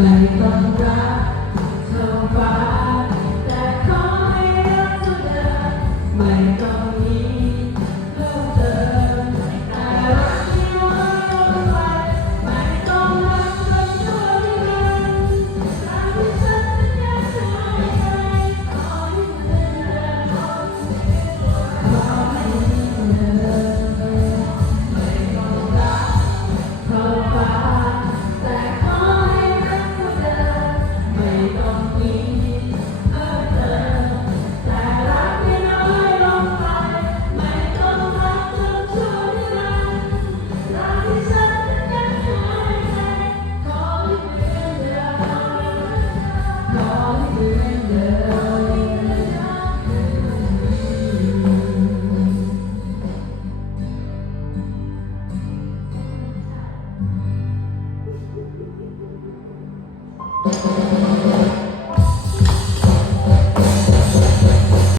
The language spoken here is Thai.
ไม่ต้องรักเท่าฟ้าแต่ขอให้รักเท่เดิไม่ต้อง